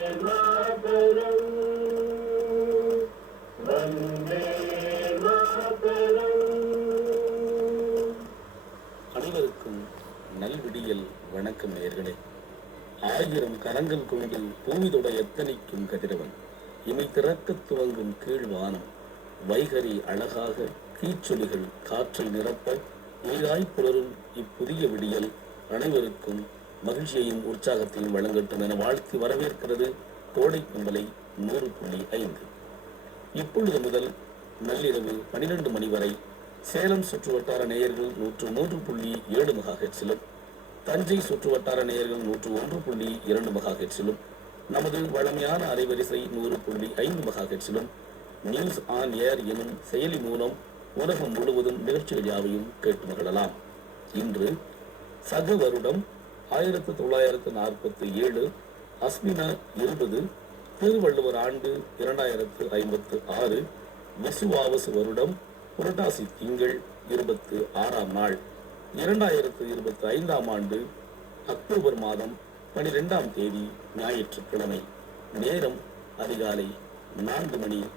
மாதரம் வந்தே மாதரம். அனைவருக்கும் நல்விடியல் வணக்கம் நேயர்களே. ஆயிரம் கரங்கள் கொண்டு பூவிதொட எத்தனைக்கும் கதிரவன் இமை திறக்க துவங்கும் கீழ்வானம் வைகரி அழகாக தீச்சொலிகள் காற்றை நிரப்ப நீராய் புலரும் இப்புதிய விடியல் அனைவருக்கும் மகிழ்ச்சியையும் உற்சாகத்தையும் வழங்கட்டும் என வாழ்த்தி வரவேற்கிறது கோடை பண்பலை 100.5. இப்பொழுது முதல் நள்ளிரவு 12 மணி வரை சேலம் சுற்றுவட்டார நேயர்கள் 103.7 மெகாஹெர்ட்ஸிலும், தஞ்சை சுற்றுவட்டார நேயர்கள் 101.2 மெகாஹெர்ட்ஸிலும், நமது வழமையான அலைவரிசை 100.5 மெகாஹெர்ட்ஸிலும் நியூஸ் ஆன் ஏர் எனும் செயலி மூலம் உலகம் முழுவதும் நிகழ்ச்சிகள் யாவையும் கேட்டு மகிழலாம். இன்று சக வருடம் 1947 அஸ்மினா 20, திருவள்ளுவர் ஆண்டு 2056, விசுவாவசு வருடம் புரட்டாசி திங்கள் 26ஆம் நாள் 2025ஆம் ஆண்டு அக்டோபர் மாதம் 12ஆம் தேதி ஞாயிற்றுக்கிழமை. நேரம் அதிகாலை 4:57.